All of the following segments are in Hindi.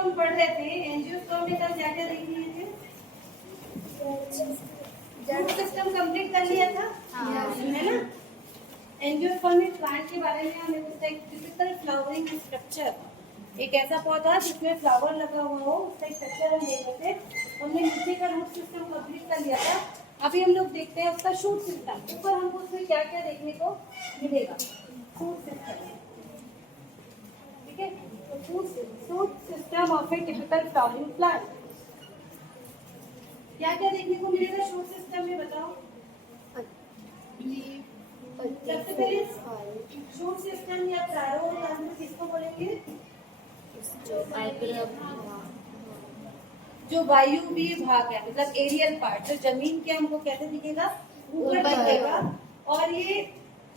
हम पढ़ रहे थे, एंजियोस्पर्म में कल क्या क्या देख लिए थे? रूट सिस्टम कंप्लीट कर लिया था, है ना? एंजियोस्पर्म में प्लांट के बारे में हमें उसका एक टिपिकल फ्लावरिंग स्ट्रक्चर, एक ऐसा पौधा जिसमें फ्लावर लगा हुआ हो, उसका एक स्ट्रक्चर हम देख रहे थे। हमने नीचे का रूट सिस्टम कंप्लीट कर लिया था। अभी हम लोग देखते हैं उसका शूट सिस्टम। ऊपर हमको उसमें क्या क्या देखने को मिलेगा? शूट सिस्टम, ठीक है? तो shoot system of A typical flowering plant, क्या क्या देखने को मिलेगा शूट सिस्टम में, बताओ? सबसे पहले शूट सिस्टम या प्रारंभ तंत्र किसको बोलेंगे? जो वायुवीय भाग है, मतलब एरियल पार्ट, जो जमीन के हमको कैसे दिखेगा? ऊपर दिखेगा। और ये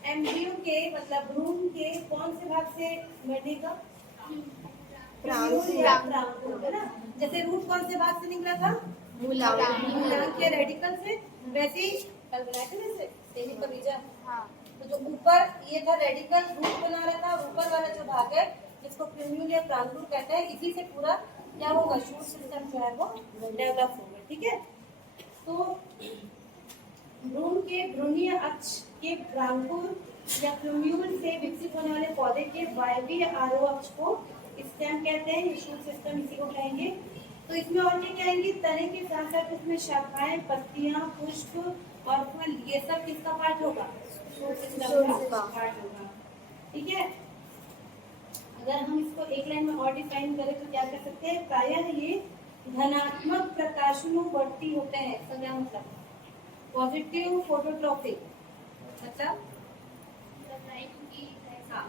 एम्ब्रियो के मतलब भ्रूण के कौन से भाग से बढ़ेगा? है ना? जैसे रूट कौन से भाग से निकला था? मूलांक के रेडिकल से। वैसे ही कल बनाए थे वैसे तेरी कविजा। तो जो ऊपर ये था रेडिकल, रूट बना रहा था, ऊपर वाला जो भाग है जिसको प्रिम्यूल या प्रांगूर कहते हैं, इसी से पूरा क्या होगा? शूट सिस्टम जो है वो डेवलप होगा, ठीक है? तो भ्रूण के भ्रूणीय अक्ष के प्रांगूर या प्रिम्यूल से विकसित होने वाले पौधे के वायवीय आरोह अक्ष को स्टेम कहते हैं। ये शूट सिस्टम इसी को कहेंगे। तो इसमें और क्या क्या आएंगे? तने के साथ साथ इसमें शाखाएं, पत्तियां, पुष्प और फूल, ये सब किसका पार्ट होगा? शूट सिस्टम का पार्ट होगा, ठीक है? अगर हम इसको एक लाइन में और डिफाइन करें तो क्या कर सकते हैं? प्रायः ये धनात्मक प्रकाशनुवर्ती होते हैं। इसका क्या मतलब? पॉजिटिव फोटोट्रॉपिक, मतलब हाँ,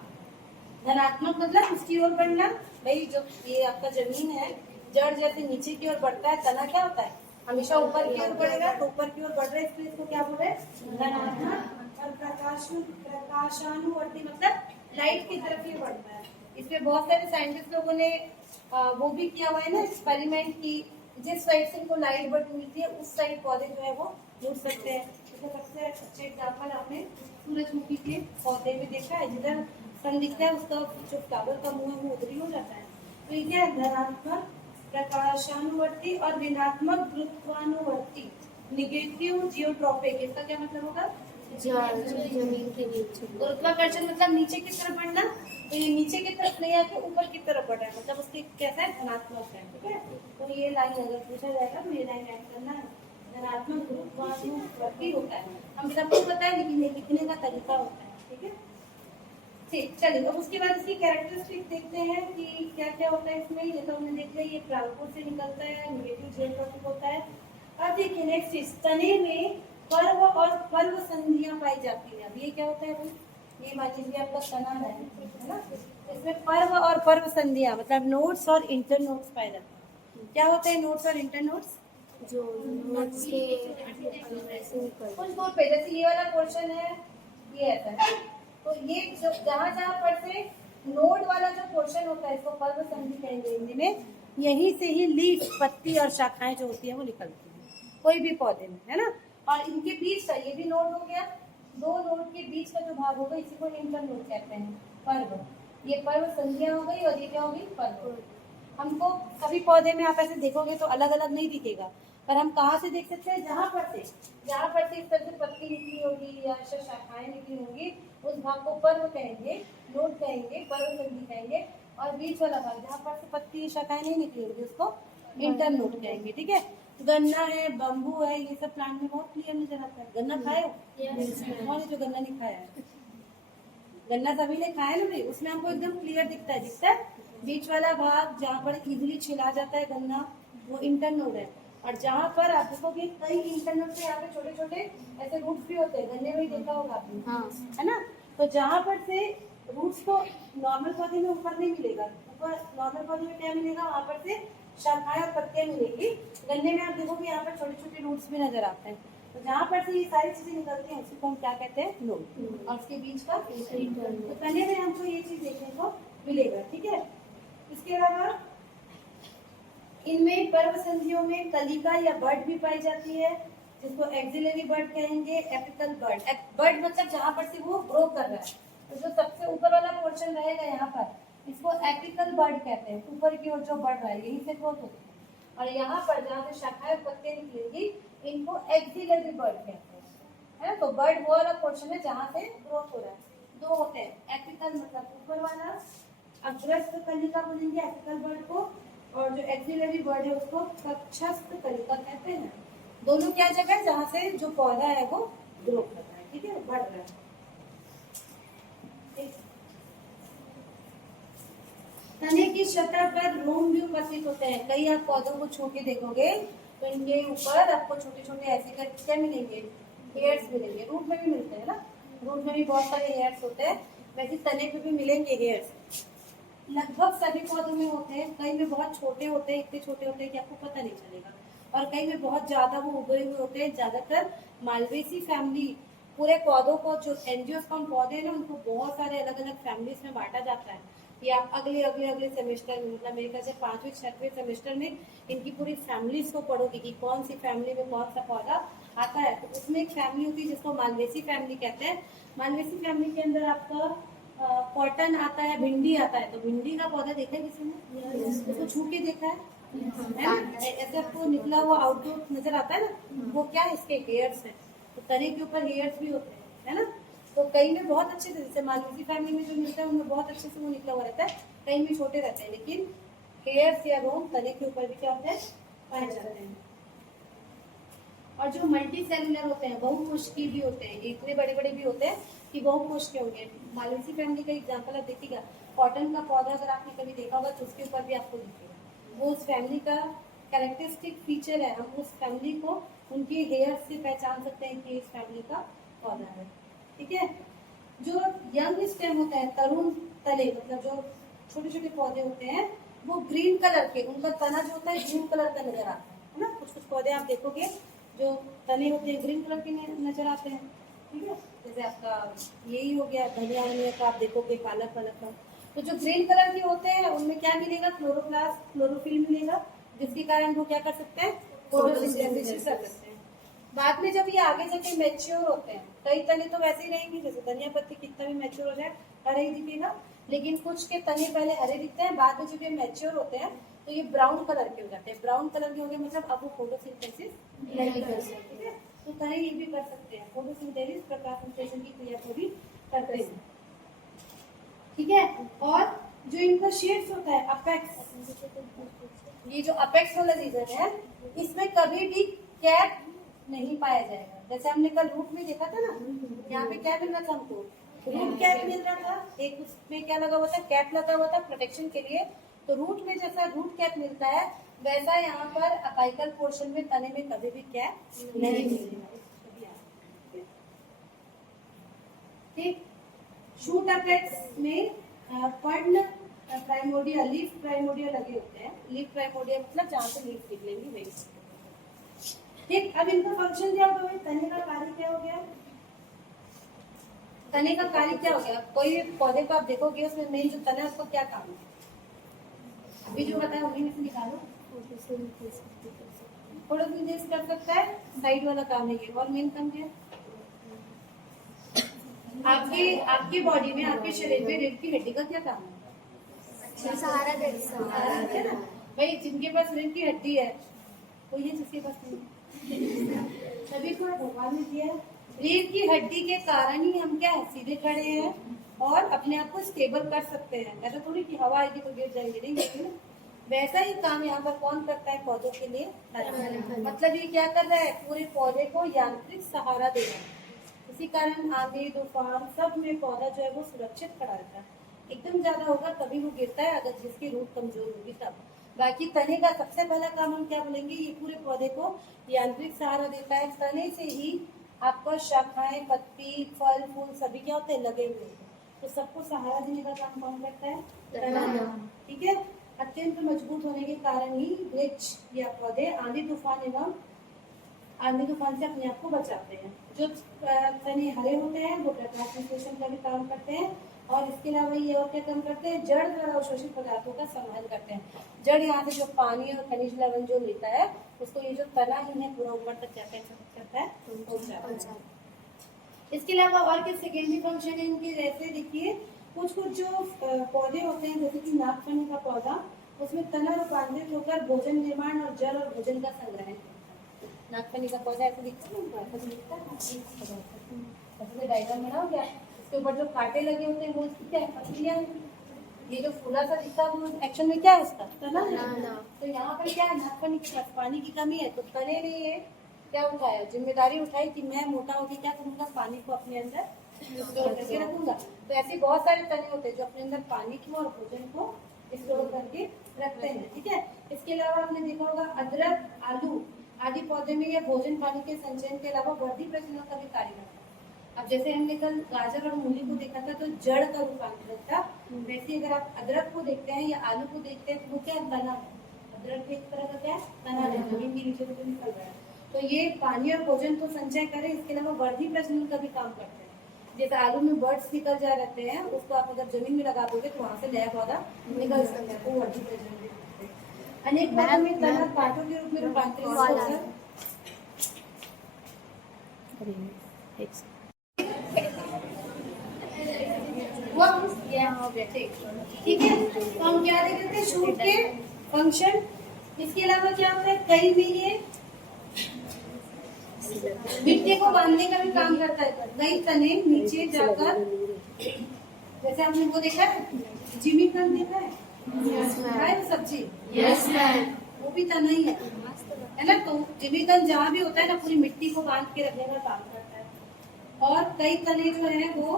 धनात्मक मतलब उसकी ओर बढ़ना। भाई जो ये आपका जमीन है, जड़ जैसे नीचे की ओर बढ़ता है, तना क्या होता है? हमेशा ऊपर की ओर बढ़ेगा। तो ऊपर की ओर बढ़ रहे हैं, इसको क्या बोल रहे हैं? धनात्मक। और प्रकाशानुवर्ती मतलब लाइट की तरफ ही बढ़ता है। इसमें बहुत सारे साइंटिस्ट लोगों ने वो भी किया हुआ है ना एक्सपेरिमेंट की, जिस साइड से इनको लाइट बढ़ती मिलती है उस साइड पौधे जो है वो उड़ सकते हैं। तो सबसे अच्छे एग्जाम्पल आपने सूरजमुखी के पौधे में देखा है, जिधर सन दिखता है उसका जो फ्लावर का मुंह है वो उधर ही हो जाता है। तो ये क्या है? धनात्मक प्रकाशानुवर्ती और ऋणात्मक गुरुत्वानुवर्ती, निगेटिव जियोट्रॉपिक। इसका क्या मतलब होगा? जमीन के नीचे गुरुत्वाकर्षण मतलब नीचे की तरफ बढ़ना। तो ये नीचे की तरफ नहीं आके ऊपर की तरफ बढ़ रहा है, मतलब उसकी कैसा है? धनात्मक है, ठीक है? तो ये लाइन अगर पूछा जाएगा तो ये लाइन ऐड करना है। धनात्मक गुरुत्वानुवर्ती होता है, हम सबको पता है, लेकिन ये लिखने का तरीका होता है, ठीक है? ठीक, चलिए अब उसके बाद इसकी कैरेक्टरिस्टिक देखते हैं कि क्या क्या होता है इसमें। ये तो हमने देख लिया, ये प्रांगूर से निकलता है, निगेटिव जियोट्रॉपिक होता है। अब देखिए नेक्स्ट, तने में पर्व और पर्व संधियां पाई जाती है। अब ये क्या होता है भाई? ये मान लीजिए आपका तना है ना? इसमें पर्व और पर्व संधियां मतलब नोट्स और इंटर नोट्स पाए जाते हैं। क्या होते हैं नोट्स और इंटर नोट्स? जो नोट्स के अंदर से निकल कुछ दूर पे, जैसे ये वाला पोर्शन है, ये ऐसा है, तो ये जो जहाँ जहाँ पर से नोड वाला जो पोर्शन होता है इसको पर्व संधि कहेंगे हिंदी में। यहीं से ही लीफ, पत्ती और शाखाएं जो होती है वो निकलती है कोई भी पौधे में, है ना? और इनके बीच का ये भी नोड हो गया, दो नोड के बीच का जो भाग होगा इसी को इंटर नोड कहते हैं, पर्व। ये पर्व संधियां हो गई और ये क्या होगी? पर्व। हमको सभी पौधे में आप ऐसे देखोगे तो अलग अलग नहीं दिखेगा, पर हम कहाँ से देख सकते हैं? जहाँ पर से इस तरह से पत्ती निकली होगी या शाखाएं निकली होंगी, उस भाग को पर्व कहेंगे, नोड कहेंगे, पर्व संधि कहेंगे। और बीच वाला भाग जहाँ पर से पत्ती शाखाएं नहीं निकली होगी उसको इंटर नोड कहेंगे, ठीक है? गन्ना है, बम्बू है, ये सब प्लांट में बहुत क्लियर नजर आता है। गन्ना खाए हो? कौन है जो गन्ना नहीं खाया है? गन्ना सभी ने खाया ना भाई, उसमें हमको एकदम क्लियर दिखता है। बीच वाला भाग जहाँ पर इजिली छिला जाता है गन्ना, वो इंटरनोड है। और जहाँ पर आप देखोगे कई इंटरनोड से यहाँ पे छोटे छोटे ऐसे रूट्स भी होते हैं, गन्ने में ही देखा होगा आपने, है ना? तो जहाँ पर से रूट्स को नॉर्मल पौधे में ऊपर नहीं मिलेगा, ऊपर नॉर्मल पौधे में क्या मिलेगा? वहाँ पर से शाखाएं और पत्तियां मिलेगी। गन्ने में आप देखोगे यहाँ पर छोटे छोटे रूट्स भी नजर आते हैं। तो जहाँ पर से ये सारी चीजें निकलती हैं उसी को हम क्या कहते हैं? नोड। और उसके बीच का तो पहले में हमको ये चीज देखने को मिलेगा, ठीक है? इसके अलावा इनमें पर्व संधियों में कलिका या बर्ड भी पाई जाती है, जिसको एक्सिलरी बर्ड कहेंगे, एपिकल बर्ड। बर्ड मतलब जहाँ पर से वो ग्रो कर रहा है, तो जो सबसे ऊपर वाला पोर्शन रहेगा यहाँ पर इसको एपिकल बर्ड कहते हैं, ऊपर की ओर जो बढ़ रहा है यहीं से ग्रोथ होती है। और यहाँ पर जहाँ से शाखाएं पत्ते निकलेंगी इनको एक्सिलरी बर्ड कहते हैं, है ना। तो बर्ड वो वाला पोर्शन है जहाँ से ग्रोथ हो रहा है। दो होते हैं, एपिकल मतलब ऊपर वाला, अग्रस्त कलिका बोलेंगे एपिकल बर्ड को, और जो एक्सिलरी बर्ड है उसको कक्षस्थ कलिका कहते हैं। दोनों क्या जगह है जहाँ से जो पौधा है वो ग्रो कर रहा है, ठीक है, बढ़ रहा है। तने की सतह पर रोम भी उपस्थित होते हैं। कई आप पौधों को छू के देखोगे तो इनके ऊपर आपको छोटे छोटे ऐसे कर क्या मिलेंगे, हेयर्स मिलेंगे। रूट में भी मिलते हैं ना, रूट में भी बहुत सारे हेयर्स होते हैं, वैसे तने पे भी मिलेंगे हेयर्स। लगभग सभी पौधों में होते हैं, कई में बहुत छोटे होते हैं, इतने छोटे होते हैं कि आपको पता नहीं चलेगा, और कई में बहुत ज्यादा वो उभरे हुए होते हैं। ज्यादातर मालवेसी फैमिली पूरे पौधों को, जो एंजियोस्पर्म पौधे हैं ना, उनको बहुत सारे अलग अलग फैमिलीज में बांटा जाता है। ये आप अगले अगले अगले सेमेस्टर में, मतलब मेरे ख्याल से 5वें 6वें सेमेस्टर में इनकी पूरी फैमिलीज को पढ़ोगे कि कौन सी फैमिली में कौन सा पौधा आता है। तो उसमें एक फैमिली होती है जिसको मालवेसी फैमिली कहते हैं। मालवेसी फैमिली के अंदर आपका कॉटन आता है, भिंडी आता है। तो भिंडी का पौधा देखा है किसी ने? उसको छू के देखा है ना? ऐसे आपको निकला हुआ आउटडोर नजर आता है ना, वो क्या है, इसके हेयर्स है। तो तने के ऊपर हेयर्स भी होते हैं, है ना। तो कई में बहुत अच्छे से, जैसे मालवेसी फैमिली में जो मिलता है उनमें बहुत अच्छे से वो निकला हुआ रहता है, कई में छोटे रहते हैं, लेकिन हेयर्स या रोम तने के ऊपर भी क्या होते हैं, पाए जाते हैं। और जो मल्टी सेलुलर होते हैं, बहुकोशिकीय भी होते हैं, ये इतने बड़े बड़े भी होते हैं कि बहुकोशिकीय होंगे। मालवेसी फैमिली का एग्जांपल आप देखिएगा, कॉटन का पौधा अगर आपने कभी देखा होगा तो उसके ऊपर भी आपको दिखेगा। वो उस फैमिली का कैरेक्टरिस्टिक फीचर है, हम उस फैमिली को उनके हेयर से पहचान सकते हैं कि इस फैमिली का पौधा है, ठीक है। जो यंग स्टेम होता है, तरुण तले, मतलब जो छोटे छोटे पौधे होते हैं वो ग्रीन कलर के, उनका तना जो होता है ग्रीन कलर का नजर आता है ना। कुछ कुछ पौधे आप देखोगे जो तने होते हैं ग्रीन कलर के नजर आते हैं, ठीक है। जैसे आपका यही हो गया धनिया वनिया का, आप देखोगे पालक वालक का। तो जो ग्रीन कलर के होते हैं उनमें क्या मिलेगा, क्लोरोप्लास्ट, क्लोरोफिल मिलेगा, जिसके कारण वो क्या कर सकते हैं, फोटोसिंथेसिस कर सकते हैं। बाद में जब ये आगे जाके मैच्योर होते हैं, कई तने तो वैसे ही रहेंगे, जैसे धनिया पत्ती कितना भी मैच्योर हो जाए हरा ही दिखेगा, लेकिन कुछ के तने पहले हरे दिखते हैं, बाद में जब ये मैच्योर होते हैं तो ये ब्राउन कलर के हो जाते हैं। ब्राउन कलर के हो गए मतलब अब वो फोटोसिंथेसिस नहीं कर सकते, ठीक है। तो तने ये भी कर सकते हैं, फोटोसिंथेसिस प्रकाश संश्लेषण की क्रिया को भी करते हैं, ठीक है। और जो इनका शेड्स होता है अपेक्स, ये जो अपेक्स वाला रीजन है इसमें कभी भी कैप नहीं पाया जाएगा। जैसे हमने कल रूट में देखा था ना, यहाँ पे क्या मिल रहा था हमको, रूट कैप मिल रहा था, एक उसमें क्या लगा हुआ था, कैप लगा हुआ था प्रोटेक्शन के लिए। तो रूट में जैसा रूट कैप मिलता है वैसा यहाँ पर अपाइकल पोर्शन में, तने में कभी भी कैप नहीं मिलेगा, ठीक। शूट अपेक्स में पर्ण प्राइमोडिया, लीफ प्राइमोडिया लगे होते हैं। लीफ प्राइमोडिया मतलब जहाँ से लीफ निकलेंगी वही, ठीक। अब इनका फंक्शन क्या होगा, तने का कार्य क्या हो गया, तने का कार्य क्या हो गया। कोई पौधे को आप देखोगे उसमें मेन जो तना है उसको क्या काम है, अभी जो बताया उन्हीं में से निकालो। फोटोसिंथेसिस कर सकता है, साइड वाला काम है ये, और मेन काम क्या है, आपके बॉडी में, आपके शरीर में रीढ़ की हड्डी का क्या काम है, सहारा है ना भाई। जिनके पास रीढ़ की हड्डी है कोई है जिसके पास नहीं, सभी को भगवान ने दिया है। रीढ़ की हड्डी के कारण ही हम क्या है, सीधे खड़े हैं और अपने आप को स्टेबल कर सकते हैं। ऐसा थोड़ी कि हवा आएगी तो गिर जाएंगे, नहीं गिरेंगे। वैसा ही काम यहाँ पर कौन करता है, पौधों के लिए मतलब ये क्या कर रहा है, पूरे पौधे को यांत्रिक सहारा दे रहा है। इसी कारण आंधी तूफान सब में पौधा जो है वो सुरक्षित खड़ा रहता है। एकदम ज्यादा होगा तभी वो गिरता है, अगर जिसकी रूट कमजोर होगी तब। बाकी तने का सबसे पहला काम हम क्या बोलेंगे, ये पूरे पौधे को यांत्रिक सहारा देता है। तने से ही आपका शाखाएं, पत्ती, फल, फूल सभी क्या होते हैं, लगे हुए हैं। तो सबको सहारा देने का काम कौन करता है, तना, ठीक है। अत्यंत मजबूत होने के कारण ही वृक्ष या पौधे आंधी तूफान से अपने आप को बचाते हैं। जो तने हरे होते हैं वो प्रकाश संश्लेषण का भी काम करते हैं, और इसके अलावा ये और क्या काम करते हैं, जड़ द्वारा अवशोषित पदार्थों का संवहन करते हैं। जड़ यहाँ से जो पानी और खनिज लवण जो लेता है उसको ये जो तना ही है पूरा ऊपर तक क्या करता है, पहुंचाता है। इसके अलावा और क्या सेकेंडरी फंक्शन है इनके, जैसे देखिए कुछ कुछ जो पौधे होते हैं जैसे कि नागफनी का पौधा, उसमें तना रूपांतरित होकर भोजन निर्माण और जल और भोजन का संग्रह है। नागफनी का पौधा ऐसा दिखता है ना, ऐसा दिखता है, ऐसे डायग्राम बनाओ क्या, इसके ऊपर जो कांटे लगे होते हैं वो उसकी क्या है, पत्तियां हैं। ये जो फूला सा दिखता है वो एक्शन में क्या है, उसका तना है। तो यहाँ पर क्या है, नागफनी के पास पानी की कमी है, तो तने ने ये क्या उठाया, जिम्मेदारी उठाई कि मैं मोटा होकर क्या करूंगा, पानी को अपने अंदर स्टोर करके रखूंगा। तो ऐसे बहुत सारे तने होते हैं जो अपने अंदर पानी को और भोजन को स्टोर करके रखते हैं, ठीक है। इसके अलावा आपने देखा होगा अदरक, आलू आदि पौधे में यह भोजन पानी के संचयन के अलावा वर्धी प्रजनन का भी कार्य करता है। अब जैसे हमने कल गाजर और मूली को देखा था तो जड़ का रूपांतरण था, वैसे अगर आप अदरक को देखते हैं या आलू को देखते हैं तो वो क्या तना, अदरक एक तरह का क्या तना है, जमीन के नीचे से निकल रहा है। तो ये पानी और भोजन तो संचय करे, इसके अलावा वर्धी प्रजनन का भी काम करते हैं। जैसे आलू में बर्ड्स निकल जा रहते हैं, उसको आप अगर जमीन में लगा दोगे तो वहां से नया पौधा निकल सकता है, वो वर्धी प्रजनन भी करते हैं। अनेक पौधों में तना कांटों के रूप में रूपांतरित होकर ठीक है। तो हम क्या देख रहे थे, शूट के फंक्शन। इसके अलावा क्या होता है, कई भी ये मिट्टी को बांधने का भी काम करता है। कई तने नीचे जाकर, जैसे आपने वो देखा है जिमी कन देखा है, खाए वो सब्जी, यस मैम, वो भी तना ही है ना। तो जिमी कन जहाँ भी होता है ना, पूरी मिट्टी को बांध के रखने का काम करता है। और कई तने जो है वो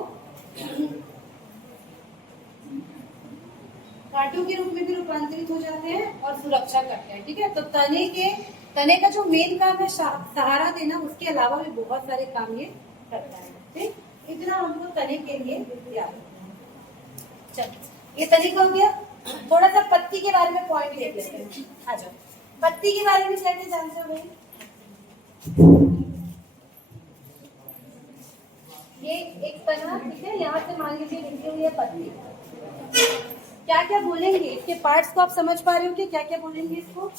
कांटों के रूप में भी रूपांतरित हो जाते हैं और सुरक्षा करते हैं, ठीक है। तो तने का जो मेन काम है सहारा देना, उसके अलावा भी बहुत सारे काम ये करता है, ठीक। इतना हमको तने के लिए याद है। चलो ये तने का हो गया। थोड़ा सा पत्ती के बारे में पॉइंट देख लेते हैं, आ जाओ। पत्ती के बारे में क्या क्या जानते हो भाई? ये एक तना, ठीक है, यहाँ से मान लीजिए लिखी हुई है पत्ती। क्या क्या बोलेंगे इसके पार्ट्स को आप समझ पा रहे हो कि क्या क्या बोलेंगे इसको?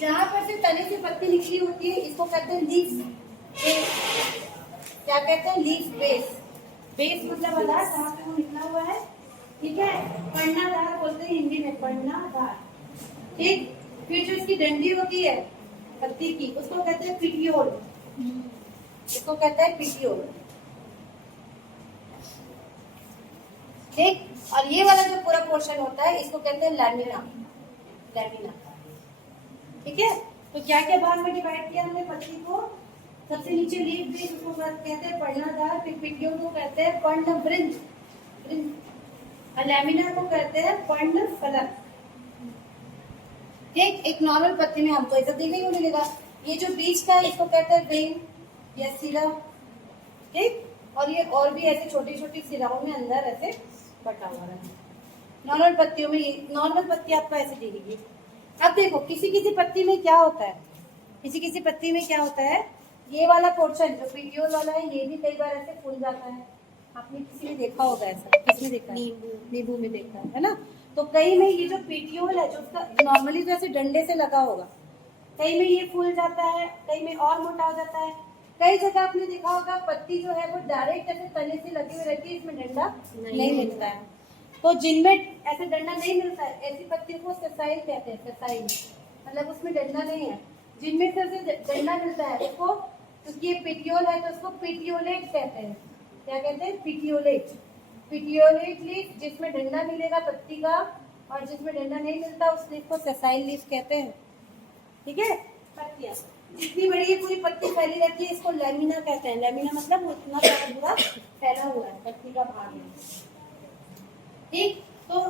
जहां पर से तने से पत्ती निकली होती है इसको कहते हैं लीफ बेस। क्या कहते हैं? Leaf base. बेस मतलब आधार, जहाँ पे वो निकला हुआ है, ठीक है। पन्नाधार बोलते हैं हिंदी में, पन्नाधार, ठीक। फिर जो इसकी डंडी होती है पत्ती की, उसको कहते हैं पिटियोल, इसको कहते हैं पिटियोल, ठीक। और ये वाला जो पूरा पोर्शन होता है इसको कहते हैं लैमिना, लैमिना, ठीक है। तो क्या क्या भाग में डिवाइड किया हमने पत्ती को? सबसे नीचे लीफ बेस, उसको कहते हैं पर्णधार, फिर पिटियोल को कहते हैं पर्णवृंत, और लैमिना को कहते हैं पर्णफलक, ठीक। एक नॉर्मल पत्ती में हमको ऐसा देखने को मिलेगा। ये जो बीच का है इसको कहते हैं वेन या सिरा, ठीक। और ये और भी ऐसे छोटी छोटी सिराओं में अंदर ऐसे बटा हुआ है। नॉर्मल पत्तियों में, नॉर्मल पत्ती आपको ऐसे दिखेगी। अब देखो किसी किसी पत्ती में क्या होता है, किसी किसी पत्ती में क्या होता है, ये वाला पोर्शन जो पिटियोल वाला है ये भी कई बार ऐसे फूल जाता है। आपने किसी में देखा होगा ऐसा, किसमें देखा है? नींबू में देखा है ना। तो कई में ये जो पिटियोल है जो उसका नॉर्मली तो ऐसे डंडे से लगा होगा, कई में ये फूल जाता है, कई में और मोटा हो जाता है। कई जगह आपने देखा होगा पत्ती जो है वो डायरेक्ट ऐसे तने से लगी हुई रहती है, इसमें डंडा नहीं मिलता है। तो जिनमें ऐसे डंडा नहीं मिलता है ऐसी पत्तियों को सेसाइल कहते हैं, सेसाइल मतलब उसमें डंडा नहीं है। जिनमें से डंडा मिलता है उसको, क्योंकि ये पिटियोल है तो उसको पिटियोलेट कहते हैं। क्या कहते हैं? पिटियोलेट। पिटियोलेट लीफ जिसमें डंडा मिलेगा पत्ती का, और जिसमें डंडा नहीं मिलता उस लीफ को सेसाइल लीफ कहते हैं, ठीक है। पत्तियां जितनी बड़ी ये पूरी पत्ती फैली रहती है इसको लैमिना कहते हैं। लैमिना मतलब वो इतना सारा पूरा फैला हुआ है पत्ती का भाग में, ठीक। तो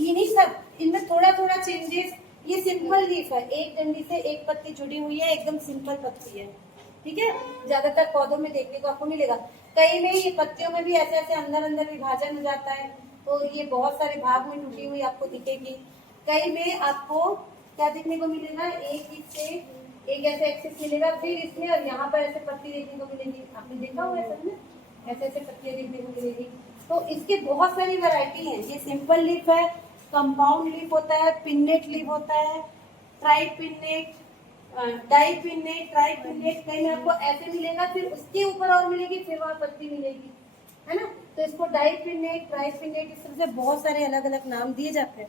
इन्हीं सब इनमें थोड़ा थोड़ा चेंजेस। ये सिंपल लीफ है, एक डंडी से एक पत्ती जुड़ी हुई है, एकदम सिंपल पत्ती है, ठीक है। ज्यादातर पौधों में देखने को आपको मिलेगा। कई में ये पत्तियों में भी ऐसे ऐसे अंदर अंदर विभाजन हो जाता है, तो ये बहुत सारे भाग में टूटी हुई आपको दिखेगी। कई में आपको क्या देखने को मिलेगा, एक हिस्से एक ऐसे एक्सिस मिलेगा, फिर इसमें और यहाँ पर ऐसे पत्ती देखने को मिलेगी। आपने देखा हुआ है सब में ऐसे ऐसे पत्तियां देखने को मिलेगी। तो इसके बहुत सारी वैरायटी हैं। ये सिंपल लीफ है, कंपाउंड लीफ होता है, पिन्नेट लीफ होता है, tri pinnate, di pinnate, tri pinnate. कहीं में आपको ऐसे मिलेगा, फिर उसके ऊपर और मिलेगी, फिर वहां पत्ती मिलेगी। है ना। तो इसको डाइपिनेट, ट्राइपिनेट, इस तरह से बहुत सारे अलग अलग नाम दिए जाते हैं।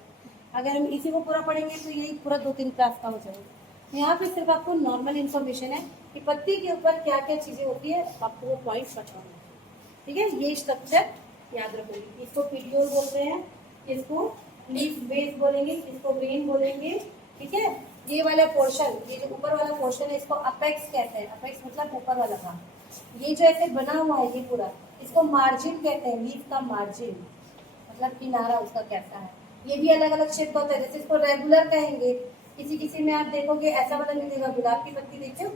अगर हम इसी को पूरा पढ़ेंगे तो यही पूरा 2-3 क्लास का हो जाएगा। यहाँ पे सिर्फ आपको नॉर्मल इन्फॉर्मेशन है कि पत्ती के ऊपर क्या क्या चीजें होती है, आपको वो पॉइंट्स पता होना है। ठीक है, ये स्ट्रक्चर याद रखोगे। इसको पीटियोल बोलते हैं, इसको लीफ बेस बोलेंगे, इसको ग्रेन बोलेंगे। ठीक है, ये वाला पोर्शन, ये जो ऊपर वाला पोर्शन है, इसको अपेक्स कहते हैं। अपेक्स मतलब ऊपर वाला भाग। ये जो ऐसे बना हुआ है ये पूरा, इसको मार्जिन कहते हैं। लीफ का मार्जिन मतलब किनारा उसका कैसा है। ये भी अलग अलग शेप का होता है। जैसे इसको रेगुलर कहेंगे, किसी किसी में आप देखोगे ऐसा वाला मिलेगा, गुलाब की पत्ती देखते हो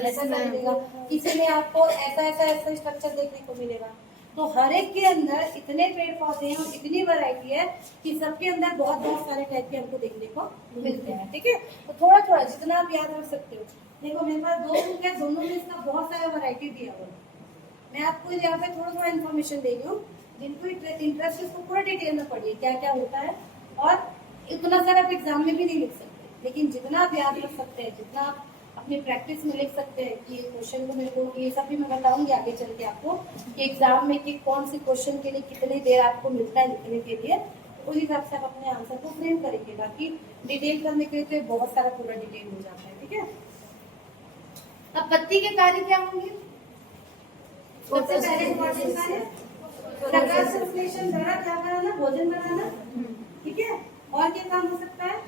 ऐसा मिलेगा, किसी में आपको ऐसा ऐसा ऐसा स्ट्रक्चर देखने को मिलेगा। तो हर एक के अंदर इतने पेड़ पौधे हैं और इतनी वैरायटी है कि सबके अंदर बहुत बहुत सारे टाइप के हमको देखने को मिलते हैं। ठीक है, तो थोड़ा थोड़ा जितना आप याद रख सकते हो। देखो मेरे पास 2 बुक है, दोनों में इसका बहुत सारा वैरायटी दिया हुआ है। मैं आपको यहाँ पे थोड़ा थोड़ा इन्फॉर्मेशन दे रही हूँ। जिनको इंटरेस्ट है उसको पूरा डिटेल में पढ़िए क्या क्या होता है। और इतना सारा आप एग्जाम में भी नहीं लिख सकते, लेकिन जितना आप याद रख सकते हैं, जितना आप अपनी प्रैक्टिस में लिख सकते हैं कि ये क्वेश्चन को मेरे को, ये सब भी मैं बताऊंगी आगे चल के आपको कि एग्जाम में कि कौन से क्वेश्चन के लिए कितनी देर आपको मिलता है लिखने के लिए। तो उस हिसाब से आप अपने आंसर को फ्रेम करेंगे। बाकी डिटेल करने के लिए तो बहुत सारा पूरा डिटेल हो जाता है। ठीक है, अब पत्ती के कार्य क्या होंगे? सबसे पहले इम्पोर्टेंट कार्य प्रकाश संश्लेषण द्वारा क्या कराना, भोजन बनाना। ठीक है, और क्या काम हो सकता है?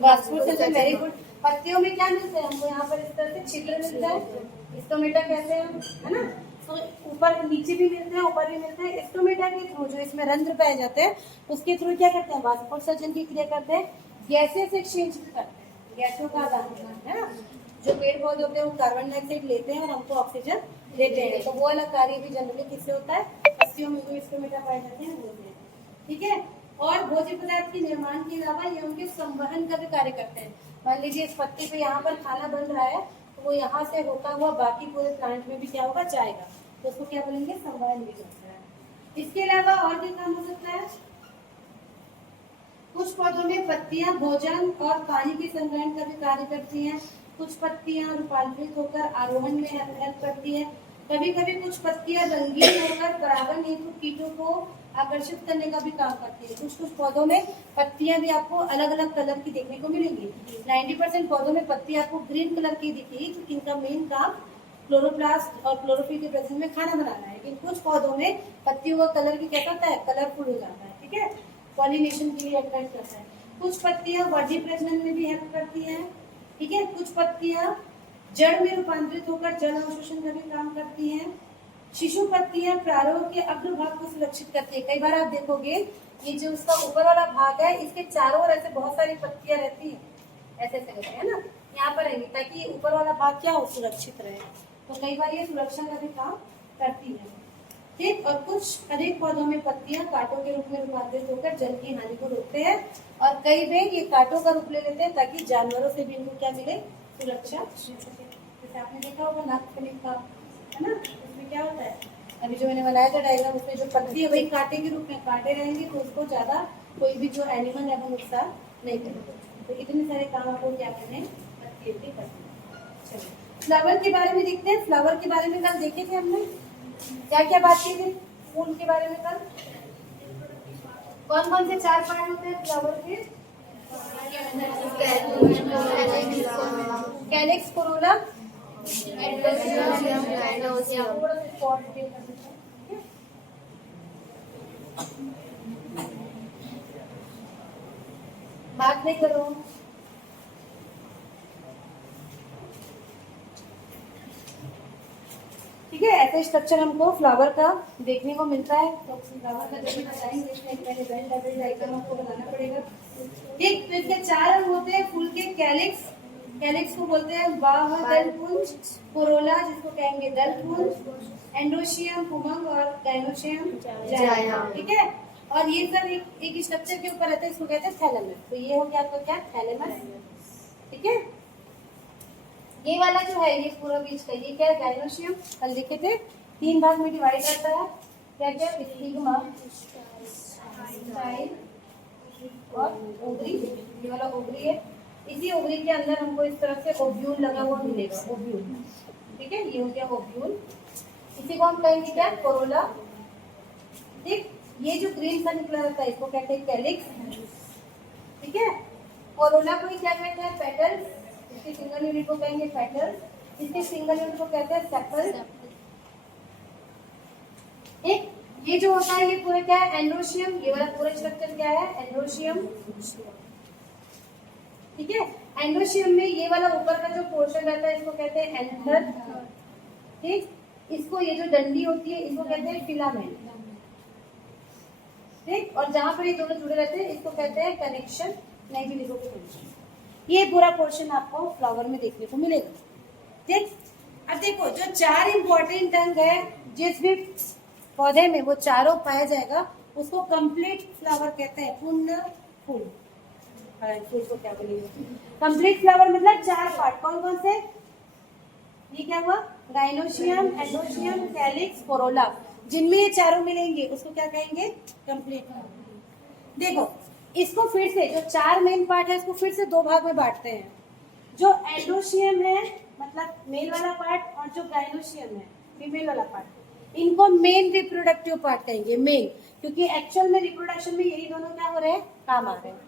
वास्कुलेशन, वेरी गुड। पत्तियों में क्या मिलते हैं हमको? यहाँ पर इस तरह से छिद्र मिलता है, स्टोमेटा कहते हैं हम, है ना। तो ऊपर नीचे भी मिलते हैं, ऊपर भी मिलते हैं। स्टोमेटा के थ्रू जो इसमें रंध्र पाए जाते हैं उसके थ्रू क्या करते हैं? वाष्पोत्सर्जन की क्रिया करते हैं, गैसेस एक्सचेंज भी करते हैं, गैसों का आदान प्रदान, है ना। जो पेड़ पौधे होते हैं वो कार्बन डाइऑक्साइड लेते हैं और हमको ऑक्सीजन देते हैं। तो वो वाला कार्य भी जनरली किससे होता है? पत्तियों में जो स्टोमेटा पाए जाते हैं वो होते हैं। ठीक है, और भोज्य पदार्थ के निर्माण के अलावा ये उनके संवहन का भी कार्य करते हैं। मान लीजिए इस पत्ती पे यहाँ पर खाना बन रहा है, तो वो यहाँ से होता हुआ बाकी पूरे प्लांट में भी क्या होगा? जाएगा। तो उसको क्या बोलेंगे? संवहन भी करता है। इसके अलावा और क्या काम हो सकता है? कुछ पौधों में पत्तियां भोजन और पानी के संग्रहण का भी कार्य करती हैं। कुछ पत्तियां रूपांतरित होकर आरोहण में हेल्प करती है। कभी कभी कुछ पत्तियां रंगीन होकर परागण हेतु कीटों को आकर्षित करने का भी काम करती है। कुछ कुछ पौधों में पत्तियां भी आपको अलग अलग कलर की देखने को मिलेंगी। 90% पौधों में पत्ती आपको ग्रीन कलर की दिखेगी क्योंकि इनका मेन काम क्लोरोप्लास्ट और क्लोरोफिल के प्रेजेंस में खाना बनाना है। लेकिन कुछ पौधों में पत्तियों का कलर भी क्या करता है? कलरफुल हो जाता है। ठीक है, पॉलिनेशन के लिए अट्रैक्ट करता है। कुछ पत्तियां वर्जी प्रजनन में भी हेल्प करती हैं। ठीक है, कुछ पत्तियां जड़ में रूपांतरित होकर जल अवशोषण का भी काम करती हैं। शिशु पत्तियां प्रारूप के अग्रभाग को सुरक्षित करती है। कई बार आप देखोगे ये जो उसका ऊपर वाला भाग है इसके चारों ओर ऐसे बहुत सारी पत्तियां रहती हैं, ऐसे ऐसे रहते हैं ना, यहाँ पर रहेंगी ताकि ऊपर वाला भाग क्या हो? सुरक्षित रहे। तो कई बार ये सुरक्षा का भी काम करती है। ठीक, और कुछ अधिक पौधों में पत्तियां कांटों के रूप में रूपांतरित होकर जल की हानि को रोकते हैं और कई बार ये कांटों का रूप ले लेते हैं ताकि जानवरों से भी इनको क्या मिले? सुरक्षा। जैसे आपने देखा होगा नागफनी का, है ना, उसमें क्या होता है? अभी जो मैंने बनाया था डायग्राम, उसमें जो पत्ती है वही कांटे के रूप में, कांटे रहेंगे तो उसको ज्यादा कोई भी जो एनिमल है वो नुकसान नहीं करेगा। तो इतने सारे काम आपको क्या करने हैं? पत्तियों के करने हैं। चलिए फ्लावर के बारे में देखते हैं। फ्लावर के बारे में कल देखे थे हमने, क्या क्या बात की थी फूल के बारे में कल? कौन कौन से 4 पार्ट होते हैं फ्लावर के? कैलिक्स, कोरोला, बात नहीं करो। ठीक है, ऐसे स्ट्रक्चर हमको फ्लावर का देखने को मिलता है। तो फ्लावर का जब बताएंगे पहले वेल लेवल डायग्राम आपको बनाना पड़ेगा। ठीक, तो इसके 4 अंग होते हैं फूल के। कैलिक्स, कैलिक्स को बोलते हैं बाह्य दल पुंज, कोरोला जिसको कहेंगे दल पुंज, एंडोशियम पुमंग और गाइनोशियम जाइलम। ठीक है, और ये सब एक स्ट्रक्चर के ऊपर रहता है, इसको कहते हैं थैलेमस। तो ये हो गया आपका क्या? थैलेमस। ठीक है, ये वाला जो है ये पूरा बीच का ये क्या है? गाइनोशियम। कल देखे थे 3 भाग में डिवाइड रहता है। क्या क्या? स्टिग्मा, स्टाइल और ओवरी। ये वाला ओवरी है। इसी ओवरी के अंदर हमको इस तरह से ओव्यूल लगा हुआ मिलेगा। ओव्यूल ठीक है, ये हो गया ओव्यूल। इसी को हम कहेंगे क्या, कोरोला। ठीक, ये जो ग्रीन सा निकला रहता है इसको कहते हैं कैलिक्स। ठीक है, कोरोला को ही क्या कहते हैं, पेटल्स। इसके सिंगल यूनिट को कहेंगे पेटल्स, इसके सिंगल यूनिट को कहते हैं सेपल। ठीक, ये जो होता है ये पूरा क्या है, एंड्रोशियम। ये वाला पूरा स्ट्रक्चर क्या है, एंड्रोशियम। ठीक है, एंड्रोशियम में ये वाला ऊपर का जो पोर्शन रहता है इसको कहते हैं एंथर। ठीक, इसको ये जो डंडी होती है इसको कहते हैं फिलामेंट। ठीक, और जहां पर ये दोनों जुड़े रहते हैं इसको कहते हैं कनेक्शन, नहीं भी लिखोगे कनेक्शन। ये पूरा पोर्शन आपको फ्लावर में देखने को मिलेगा। ठीक, अब देखो जो 4 इंपॉर्टेंट अंग है जिस भी पौधे में वो चारों पाया जाएगा उसको कंप्लीट फ्लावर कहते हैं, पूर्ण फूल। फूल को क्या बोलेंगे, कंप्लीट फ्लावर मतलब 4 पार्ट। कौन कौन से, ये क्या हुआ, गाइनोशियम, एंडोशियम, कैलिक्स, कोरोला। जिनमें ये चारों मिलेंगे उसको क्या कहेंगे, कंप्लीट फ्लावर। देखो इसको फिर से जो 4 मेन पार्ट है इसको फिर से 2 भाग में बांटते हैं। जो एंडोशियम है मतलब मेल वाला पार्ट, और जो गाइनोशियम है फीमेल वाला पार्ट, इनको मेन रिप्रोडक्टिव पार्ट कहेंगे, मेन, क्योंकि एक्चुअल में रिप्रोडक्शन में यही दोनों क्या हो रहे हैं, काम आ रहे हैं।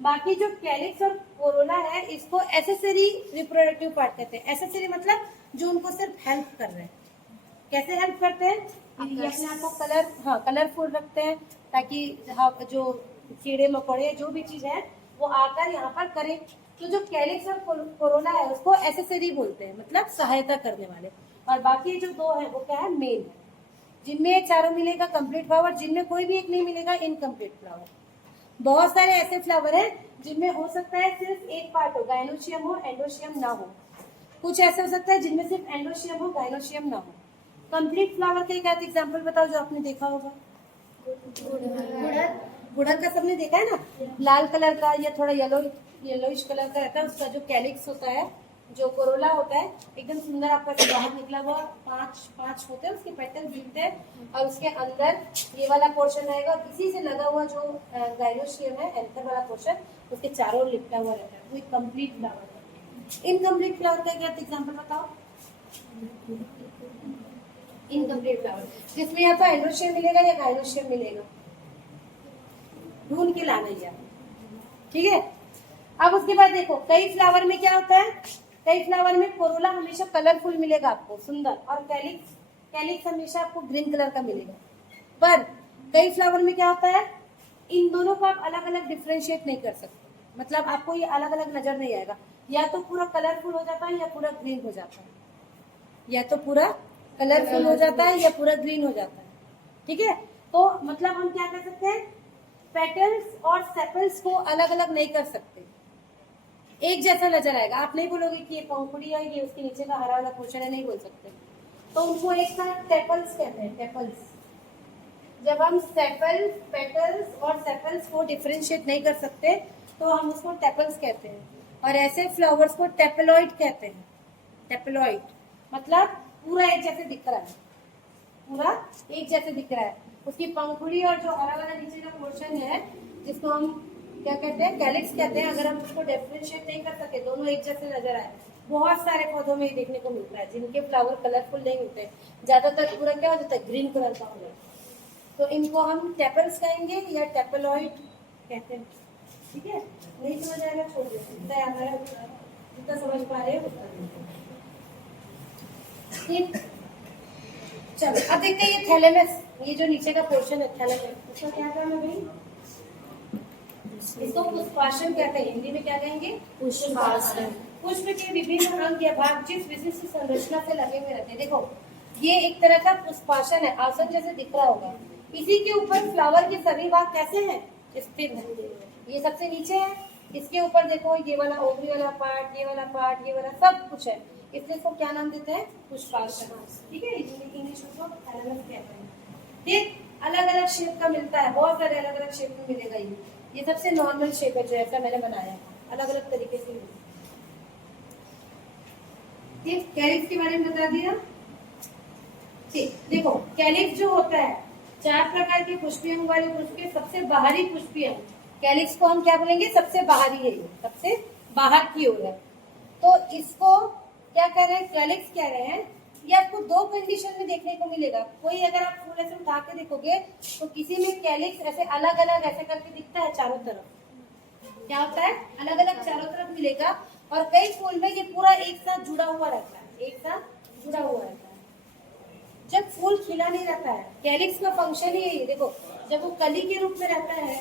बाकी जो कैलिक्स और कोरोला है इसको एसेसरी रिप्रोडक्टिव पार्ट कहते हैं। एसेसरी मतलब जो उनको सिर्फ हेल्प कर रहे हैं। कैसे हेल्प करते हैं, ये अपने आप को कलरफुल रखते हैं ताकि जो कीड़े मकोड़े जो भी चीज है वो आकर यहाँ पर करे। तो जो कैलिक्स और कोरोला है उसको एसेसरी बोलते हैं, मतलब सहायता करने वाले। और बाकी जो 2 है वो क्या है, मेन है। जिनमें चारों मिलेगा कंप्लीट फ्लावर, जिनमें कोई भी एक नहीं मिलेगा इनकम्प्लीट फ्लावर। बहुत सारे ऐसे फ्लावर हैं जिनमें हो सकता है सिर्फ एक पार्ट हो, गाइनोशियम हो, एंडोशियम ना हो। कुछ ऐसे हो सकता है जिनमें सिर्फ एंडोशियम हो, गाइनोशियम ना हो। कंप्लीट फ्लावर के एक आध एग्जाम्पल बताओ जो आपने देखा होगा। गुड़हल का सबने देखा है ना, लाल कलर का या थोड़ा येलोइश कलर का रहता है, उसका जो कैलिक्स होता है, जो कोरोला होता है एकदम सुंदर आपका बाहर निकला हुआ 5 होते हैं, उसके पेटल दिखते हैं और उसके अंदर ये वाला पोर्शन रहेगा। इसी से लगा हुआ जो गाइनोशियम है, एंथर वाला पोर्शन, उसके चारों ओर लिपटा हुआ रहता है, वो एक कंप्लीट फ्लावर है। इनकम्प्लीट फ्लावर का क्या एग्जाम्पल बताओ। इनकम्प्लीट फ्लावर जिसमें या तो एंड्रोशियम मिलेगा या गाइनोशियम मिलेगा, ढूंढ के लाना ही। ठीक है, अब उसके बाद देखो कई फ्लावर में क्या होता है, कई फ्लावर में कोरोला हमेशा कलरफुल मिलेगा आपको, सुंदर, और कैलिक्स हमेशा आपको ग्रीन कलर का मिलेगा। पर कई फ्लावर में क्या होता है, इन दोनों को आप अलग अलग डिफ्रेंशिएट नहीं कर सकते, मतलब आपको ये अलग अलग नजर नहीं आएगा। या तो पूरा कलरफुल हो जाता है या पूरा ग्रीन हो जाता है, या तो पूरा कलरफुल हो जाता है या पूरा ग्रीन हो जाता है। ठीक है, तो मतलब हम क्या कर सकते हैं, पेटल्स और सेपल्स को अलग अलग नहीं कर सकते, एक जैसा नजर आएगा। आप नहीं बोलोगे कि ये पंखुड़ी है, ये उसके नीचे का हरा वाला पोर्शन है, नहीं बोल सकते। तो उनको एक साथ टेपल्स कहते हैं, टेपल्स। जब हम सेपल्स, पेटल्स और सेपल्स को डिफरेंशिएट नहीं कर सकते तो हम उसको टेपल्स कहते हैं। और ऐसे फ्लावर्स को टेपेलॉइड कहते हैं। टेपेलॉइड मतलब पूरा एक जैसे दिख रहा है, पूरा एक जैसे दिख रहा है। उसकी पंखुड़ी और जो हरा वाला नीचे का पोर्शन है जिसको हम क्या कहते हैं, कैलिक्स कहते हैं, अगर हम उसको डिफरेंशिएट नहीं कर सके, दोनों एक जैसे नजर आए, बहुत सारे पौधों में देखने को मिलता है जिनके फ्लावर कलरफुल नहीं होते, ज्यादातर पूरा क्या हो जाता है, ग्रीन कलर का हो जाता है। तो इनको हम टेपल्स कहेंगे या टेपेलॉइड कहते हैं। ठीक है, नहीं समझ आएगा छोड़ देते, जितना समझ पा रहे हो। ठीक, चलो अब देखते हैं ये थैलेमस, ये जो नीचे का पोर्शन है थैलेमस, उसका क्या काम है भाई, इसको पुष्पाशन कहते हैं। हिंदी में क्या कहेंगे, पुष्पासन। पुष्प के विभिन्न अंग या भाग जिस विशिष्ट संरचना से लगे हुए रहते हैं। देखो ये एक तरह का पुष्पासन है, आसन जैसे दिख रहा होगा। इसी के ऊपर फ्लावर के सभी भाग कैसे हैं, स्थित है। ये सबसे नीचे है, इसके ऊपर देखो ये वाला ओवरी वाला पार्ट, ये वाला पार्ट, ये वाला सब कुछ है, इसलिए इसको क्या नाम देते हैं, पुष्पासन। ठीक है, इंग्लिश में थैलेमस कहते हैं। ठीक, अलग अलग शेप का मिलता है, बहुत सारे अलग अलग शेप में मिलेगा। ये सबसे नॉर्मल शेप है जो ऐसा मैंने बनाया है, अलग अलग तरीके से। ठीक, कैलिक्स के बारे में बता दिया। ठीक, देखो कैलिक्स जो होता है 4 प्रकार के पुष्पीय अंग वाले पुष्प के सबसे बाहरी पुष्पीय अंग, कैलिक्स को हम क्या बोलेंगे, सबसे बाहरी है, ये सबसे बाहर की ओर है। तो इसको क्या कह रहे हैं, कैलिक्स कह रहे हैं। ये आपको दो कंडीशन में देखने को मिलेगा। कोई अगर आप फूल ऐसे उठा के देखोगे तो किसी में कैलिक्स ऐसे अलग अलग ऐसे करके दिखता है चारों तरफ, क्या होता है, अलग अलग चारों तरफ मिलेगा। और कई फूल में ये पूरा एक साथ जुड़ा हुआ रहता है, एक साथ जुड़ा हुआ रहता है। जब फूल खिला नहीं रहता है, कैलिक्स का फंक्शन ही यही, देखो जब वो कली के रूप में रहता है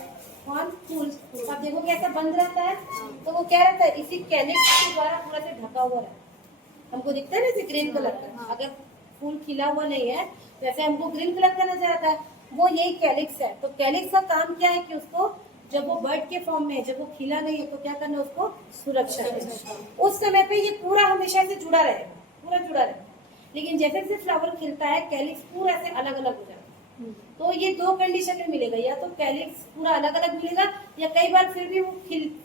कौन, फूल, आप देखो कैसा बंद रहता है, तो वो क्या रहता है, इसी कैलिक्स के द्वारा पूरा से ढका हुआ रहता है। हमको दिखता है ना जैसे ग्रीन कलर का, अगर फूल खिला हुआ नहीं है जैसे हमको ग्रीन कलर का नजर आता है, वो यही कैलिक्स है। तो कैलिक्स का काम क्या है कि उसको जब वो बर्ड के फॉर्म में है, जब वो खिला नहीं है तो क्या करना, उसको सुरक्षा देना। उस समय पे ये पूरा हमेशा से जुड़ा रहेगा, पूरा जुड़ा रहेगा। लेकिन जैसे जैसे फ्लावर खिलता है कैलिक्स पूरा ऐसे अलग अलग हो जाता है। तो ये दो कंडीशन में मिलेगा, या तो कैलिक्स पूरा अलग अलग मिलेगा, या कई बार फिर भी वो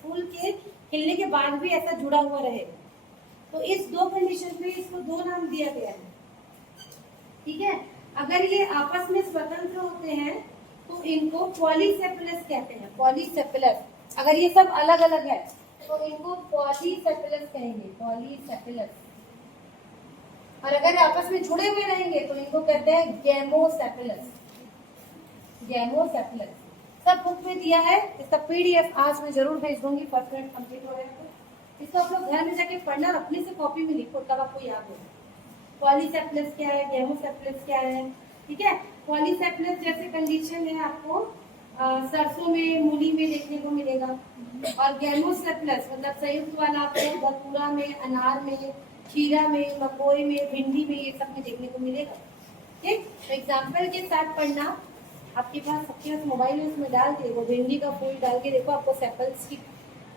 फूल के खिलने के बाद भी ऐसा जुड़ा हुआ रहेगा। तो इस दो कंडीशन पे इसको दो नाम दिया गया है, ठीक है। अगर ये आपस में स्वतंत्र होते हैं तो इनको पॉलीसेपलस कहते हैं, पॉलीसेपलस। अगर ये सब अलग अलग है तो इनको पॉलीसेपलस कहेंगे, पॉलीसेपलस। और अगर आपस में जुड़े हुए रहेंगे तो इनको कहते हैं गैमोसेपलस, गैमोसेपलस। सब बुक में दिया है, इसका पीडीएफ आज मैं जरूर भेज दूंगी, फर्स्ट मिनट कंप्लीट हो गया तो इसको आप लोग घर में जाके पढ़ना और अपने से कॉपी में लिखो, तब आपको याद होगा पॉलीसेपलस क्या है, गैमोसेपलस क्या है, ठीक है। पॉलीसेपलस जैसे कंडीशन है आपको सरसों में, मूली में देखने को मिलेगा। और गैमोसेपलस मतलब संयुक्त वाला आपको बथुरा में, अनार में, खीरा में, मकोई में, भिंडी में, ये सब में देखने को मिलेगा, ठीक। एग्जाम्पल के साथ पढ़ना, आपके पास सबके पास मोबाइल है, उसमें डाल के वो भिंडी का फूल डाल के देखो, आपको सेपल्स की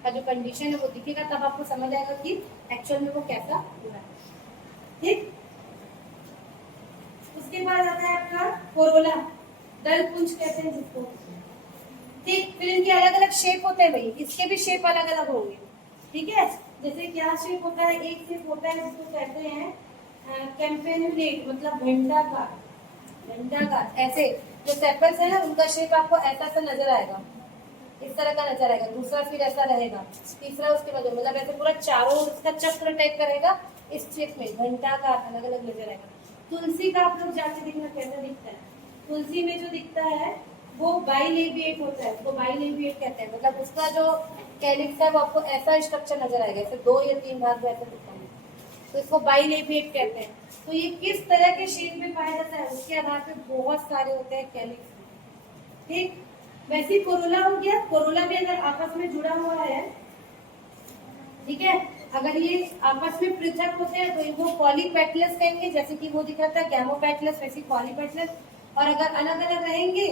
का जो कंडीशन है वो दिखेगा, तब आपको समझ आएगा कि एक्चुअल में वो कैसा हो रहा है, ठीक। उसके बाद आता है आपका कोरोला, दल पुंज कहते हैं जिसको, ठीक। फिर इनके अलग अलग शेप होते हैं भाई, इसके भी शेप अलग अलग होंगे, ठीक है। जैसे क्या शेप होता है, एक शेप होता है जिसको कहते हैं कैम्पेनुलेट, मतलब घंटा का, घंटा का। ऐसे जो सेपल्स है ना उनका शेप आपको ऐसा सा नजर आएगा, इस तरह का नजर आएगा। दूसरा फिर ऐसा रहेगा, तीसरा उसके बाद मतलब ऐसे पूरा चारों उसका चक्र टाइप का रहेगा, इस शेप में घंटा का अलग अलग नजर आएगा। तुलसी का आप लोग जाके देखना कैसा दिखता है, तुलसी में जो दिखता है वो बाइलेबिएट होता है, उसको बाइलेबिएट कहते हैं। मतलब उसका जो कैलिक्स है वो आपको ऐसा स्ट्रक्चर नजर आएगा, ऐसे दो या तीन भाग में ऐसा दिखता है, तो इसको बाइलेबिएट कहते हैं। तो ये किस तरह के शेप में पाया जाता है उसके आधार पे बहुत सारे होते हैं कैलिक्स, ठीक। वैसे कोरोला हो गया, कोरोला भी अगर आपस में जुड़ा हुआ है, ठीक है, अगर ये आपस में पृथक होते हैं तो इनको पॉलीपेटलस कहेंगे, जैसे कि वो दिख रहा था गैमोपेटलस, वैसे पॉलीपेटलस। और अगर अलग अलग रहेंगे,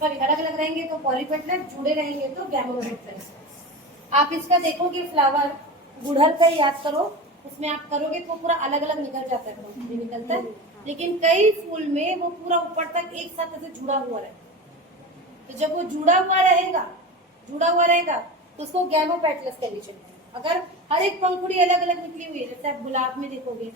सॉरी अलग अलग रहेंगे तो पॉलीपेटलस, जुड़े रहेंगे तो गैमोपेटलस। आप इसका देखोगे फ्लावर, गुड़हल का याद करो, उसमें आप करोगे तो पूरा अलग अलग निकल जाता है, निकलता है। लेकिन कई फूल में वो पूरा ऊपर तक एक साथ ऐसे जुड़ा हुआ रहता है। तो जब वो जुड़ा हुआ रहेगा तो उसको गैमोपेटलस कंडीशन है। अगर हर एक पंखुड़ी अलग अलग निकली हुई है, जैसे आप गुलाब में देखोगे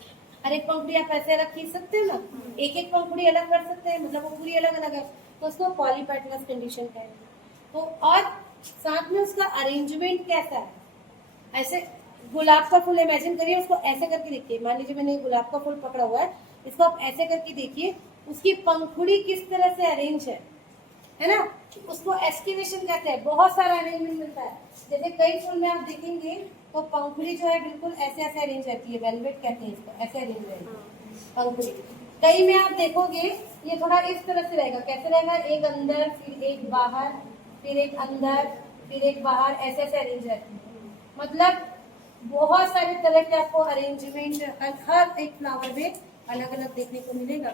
हर एक पंखुड़ी आप ऐसे अलग खींच सकते हैं ना, एक एक पंखुड़ी अलग कर सकते हैं, मतलब वो पूरी अलग अलग है, तो उसको पॉलीपेटलस कंडीशन कहेंगे। तो और साथ में उसका अरेंजमेंट कैसा है, ऐसे गुलाब का फूल इमेजिन करिए, उसको ऐसे करके देखिए, मान लीजिए मैंने गुलाब का फूल पकड़ा हुआ है, इसको आप ऐसे करके देखिए, उसकी पंखुड़ी किस तरह से अरेंज है ना, उसको एस्टिवेशन कहते हैं। बहुत सारा अरेंजमेंट मिलता है, जैसे कई फूल में आप देखेंगे तो पंखुड़ी जो है बिल्कुल ऐसे ऐसे अरेंज रहती है, वेलवेट कहते हैं इसको, ऐसे अरेंज रहेगी पंखुड़ी। कई में आप देखोगे ये थोड़ा इस तरह से रहेगा, कैसे रहेगा, एक अंदर फिर एक बाहर, फिर एक अंदर फिर एक बाहर, ऐसे ऐसे अरेंज रहती है। मतलब बहुत सारे तरह के आपको अरेंजमेंट हर एक फ्लावर में अलग अलग देखने को मिलेगा।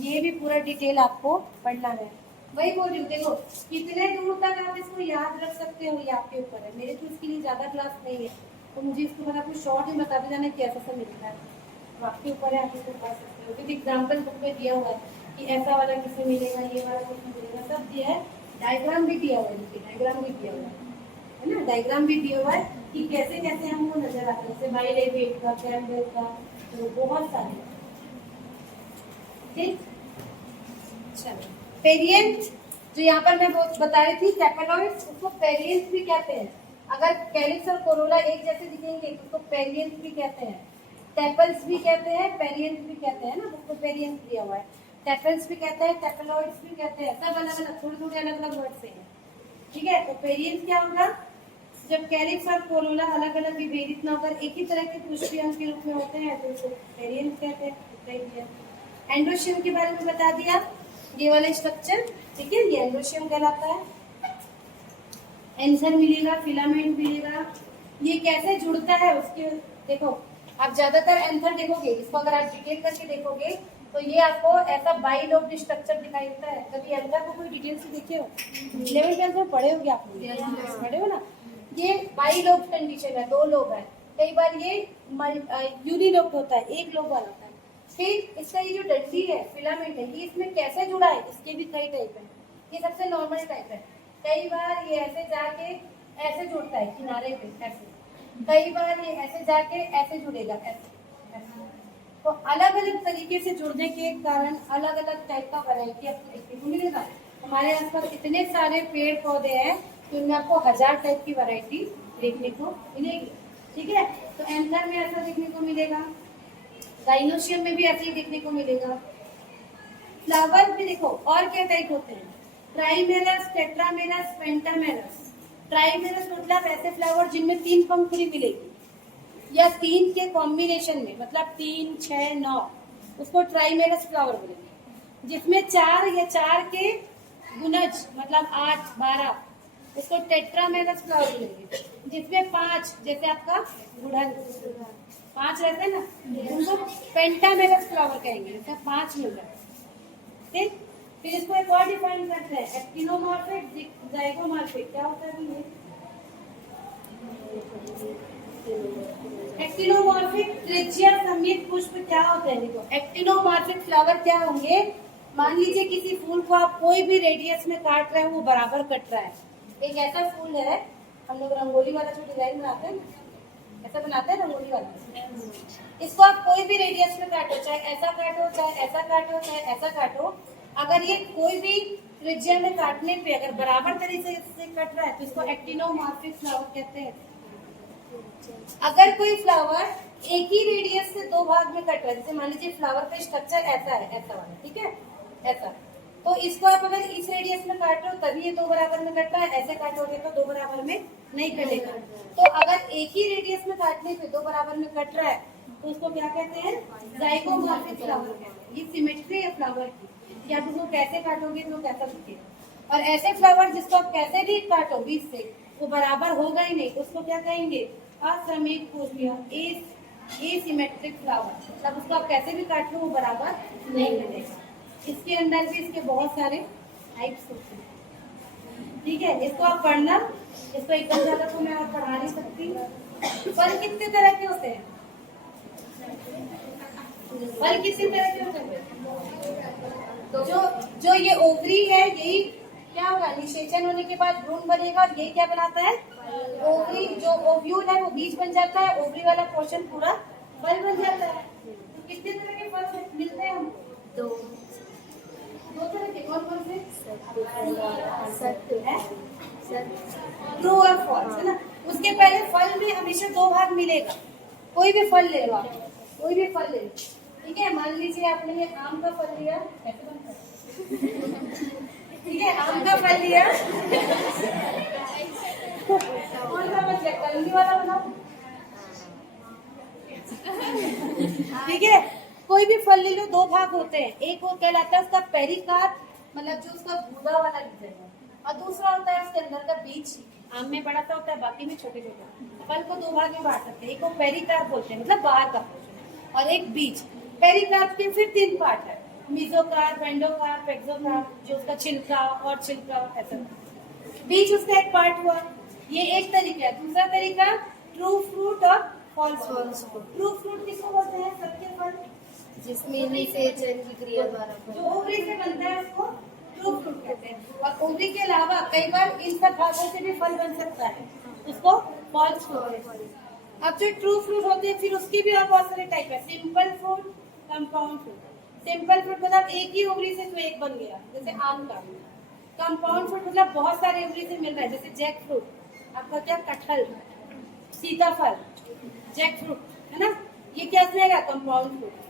ये भी पूरा डिटेल आपको पढ़ना है। वही बोल रही हूँ, देखो कितने दूर तक आप इसको याद रख सकते हो ये आपके ऊपर है। मेरे तो इसके लिए ज्यादा क्लास नहीं है, तो मुझे इसको मतलब कुछ शॉर्ट ही बताते जाना कि ऐसा सा मिलता है, तो आपके ऊपर है, आप इसको पढ़ सकते हो। क्योंकि एग्जाम्पल बुक में दिया हुआ है कि ऐसा वाला किसमें मिलेगा, ये वाला किसमें मिलेगा, सब दिया है। डायग्राम भी दिया हुआ है, देखिए डायग्राम भी दिया हुआ है ना, डायग्राम भी दिया हुआ है कि कैसे कैसे हमको नजर आता है, जैसे बाइलेबिएट का, कैम्बेल का, तो बहुत सारे, ठीक। चलो पेरियंट जो यहाँ पर मैं बता रही थी कैपेनॉइड्स, उसको पेरियंट भी कहते हैं। अगर कैलिक्स और कोरोला एक जैसे दिखेंगे तो उसको पेरियंट भी कहते हैं। टेपल्स भी कहते हैं, पेरियंस भी कहते हैं ना, उसको पेरियंस दिया हुआ है, टेपल्स भी कहते हैं, टेपलॉइड्स भी कहते हैं, सब अलग अलग थोड़े थोड़े अलग अलग वर्ड से हैं। ठीक है, तो पेरियंस क्या होगा, जब कैरिक्स और कोरोला अलग अलग विभेदित न होकर एक ही तरह के पुष्पीय अंग के रूप में होते हैं तो उसको पेरियंस कहते हैं। एंड्रोशियम के बारे में बता दिया, ये वाला स्ट्रक्चर, ठीक है, ये एंड्रोशियम कहलाता है। एंथर मिलेगा, फिलामेंट मिलेगा, ये कैसे जुड़ता है उसके, देखो आप ज्यादातर एंथर देखोगे, इसको अगर आप डिटेल करके देखोगे तो ये आपको ऐसा बाई लोब्ड स्ट्रक्चर दिखाई देता है। कभी एंथर को कोई डिटेल से देखे हो, 11th में पढ़े होगे आप लोग, पढ़े हो ना, ये बाई लोब कंडीशन है, 2 लोब है, कई बार ये यूनिलोब होता है, 1 लोब वाला होता है। फिर इसका ये जो डंडी है, फिलामेंट है, ये इसमें कैसे जुड़ा है, इसके भी कई टाइप है, ये सबसे नॉर्मल टाइप है। कई बार ये ऐसे जाके ऐसे जुड़ता है किनारे पे ऐसे, कई बार ये ऐसे जाके ऐसे जुड़ेगा ऐसे, तो अलग अलग तरीके से जुड़ने के कारण अलग अलग टाइप का वैरायटी आपको देखने को मिलेगा। हमारे आसपास इतने सारे पेड़ पौधे हैं कि उनमें आपको 1000 टाइप की वैरायटी देखने को मिलेगी। ठीक है, तो एंथर में ऐसा देखने को मिलेगा, गाइनोशियम में भी ऐसे ही देखने को मिलेगा। फ्लावर में देखो और क्या टाइप होते हैं, ट्राइमेरस, टेट्रामेरस, पेंटामेरस। ट्राइमेरस मतलब ऐसे फ्लावर जिनमें 3 पंखुड़ी मिलेगी या 3 के कॉम्बिनेशन में, मतलब 3, 6, 9, उसको ट्राइमेरस फ्लावर बोलेंगे। जिसमें 4 या 4 के गुणज मतलब 8, 12, उसको टेट्रामेरस फ्लावर बोलेंगे। जिसमें 5, जैसे आपका गुड़हल 5 रहते हैं ना, उनको पेंटामेरस फ्लावर कहेंगे, इसका 5 मिल रहा है। ठीक, फिर इसको एक और डिफाइन करते हैं, एक्टिनोमॉर्फिक, जाइगोमॉर्फिक। क्या होता है ये, एक्टिनोमॉर्फिक त्रिज्या समित पुष्प क्या होते हैं। देखो एक्टिनोमॉर्फिक फ्लावर क्या होंगे, मान लीजिए किसी फूल को आप कोई भी रेडियस में काट रहे हैं, वो बराबर कट रहा है। एक ऐसा फूल है, हम लोग रंगोली वाला जो डिजाइन बनाते हैं, ऐसा बनाते हैं रंगोली वाला, इसको आप कोई भी रेडियस में काटो, चाहे ऐसा काटो, चाहे ऐसा काटो, चाहे ऐसा काटो, अगर ये कोई भी त्रिज्या में काटने पे अगर बराबर तरीके से कट रहा है तो इसको एक्टिनोमॉर्फिक फ्लावर कहते हैं। अगर कोई फ्लावर एक ही रेडियस से 2 भाग में कट रहा है, जैसे मान लीजिए फ्लावर का स्ट्रक्चर ऐसा है, ऐसा वाला, ठीक है, ऐसा, तो इसको आप अगर इस रेडियस में काट रहे हो तभी ये 2 बराबर में कट रहा है, ऐसे काटोगे तो 2 बराबर में नहीं कटेगा। तो अगर एक ही रेडियस में काटने पे 2 बराबर में कट रहा है तो उसको क्या कहते हैं, जाइगोमॉर्फिक फ्लावर कहते हैं। ये सिमेट्री है फ्लावर की, कि आप उसको कैसे काटोगे तो कैसा दिखेगा। और ऐसे फ्लावर जिसको आप कैसे भी काटो बीच से, वो बराबर होगा ही नहीं, उसको क्या कहेंगे, असममित पुष्पीय, एसिमेट्रिक फ्लावर, मतलब उसको आप कैसे भी काट लो वो बराबर नहीं बनेगा। इसके अंदर भी इसके बहुत सारे टाइप्स होते हैं। ठीक है, इसको आप पढ़ना, इसको एकदम ज्यादा तो मैं और पढ़ा नहीं सकती। फल कितने तरह के होते हैं, फल कितने तरह के होते हैं, तो जो ये ओवरी है, यही क्या होगा, निषेचन होने के बाद भ्रूण बनेगा और ये क्या बनाता है, ओवरी, जो ओव्यूल है वो बीज बन जाता है, ओवरी वाला पोर्शन पूरा फल बन जाता है। तो कितने तरह के फल मिलते हैं हमको, 2 तरह के, कौन कौन से, ट्रू और फॉल्स, है ना। उसके पहले फल में हमेशा 2 भाग मिलेगा, कोई भी फल ले लो आप, कोई भी फल ले लो, ठीक है। मान लीजिए आपने ये आम का फल लिया, कैसे बनता है, ठीक है, आम का फल लिया, कौन सा बच गया, कलमी वाला बनाओ, ठीक है। कोई भी फल ले लो, 2 भाग होते हैं, एक वो कहलाता है उसका पेरिकार्प, मतलब जो उसका गूदा वाला रीजन है, और दूसरा होता है उसके अंदर का बीज। आम में बड़ा सा होता है, बाकी में छोटे छोटे। फल को 2 भाग में बांट सकते हैं, एक को पेरिकार्प बोलते हैं, मतलब बाहर का पोर्शन, और एक बीज। पेरिकार्प के फिर 3 पार्ट है, मेसोकार्प, एंडोकार्प, एक्सोकार्प, जो उसका छिलका और छिलका ऐसा। बीज उसका एक पार्ट हुआ, ये एक तरीका है। दूसरा तरीका ट्रू फ्रूट और फॉल्स फ्रूट। ट्रू फ्रूट किसको बोलते हैं, सत्य फल, जिसमें निषेचन की क्रिया द्वारा जो ओवरी से बनता है उसको ट्रू फ्रूट कहते हैं। और ओवरी के अलावा कई बार इन सब भागों से भी फल बन सकता है, उसको फॉल्स फ्रूट कहते हैं। अब जो ट्रू फ्रूट होते हैं फिर उसके भी और बहुत सारे टाइप है, simple fruit, compound fruit. Simple fruit मतलब एक ही ओवरी से तो एक बन गया, जैसे आम का। कंपाउंड फ्रूट मतलब बहुत सारे ओवरी से मिल रहा है, जैसे जैक फ्रूट, आपका क्या, कटहल, सीताफल, जैक फ्रूट, है ना, ये क्या इसमें आएगा कंपाउंड फ्रूट।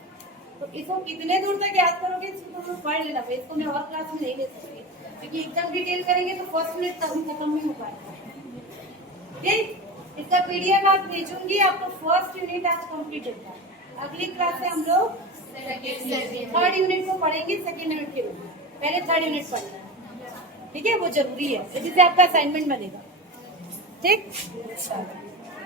तो इसको कितने दूर तक याद करोगे इसको तो पढ़ लेना भाई, इसको मैं और क्लास में नहीं ले सकती क्योंकि एकदम डिटेल करेंगे तो फर्स्ट मिनट कभी खत्म नहीं हो पाएगा। ठीक, इसका पीडीएफ आप भेजूंगी आपको। फर्स्ट यूनिट आज कंप्लीट होता है। अगली क्लास से हम लोग थर्ड यूनिट को पढ़ेंगे सेकेंड यूनिट के बाद। पहले थर्ड यूनिट पढ़ना है, ठीक है, वो जरूरी है, जिससे आपका असाइनमेंट बनेगा। ठीक।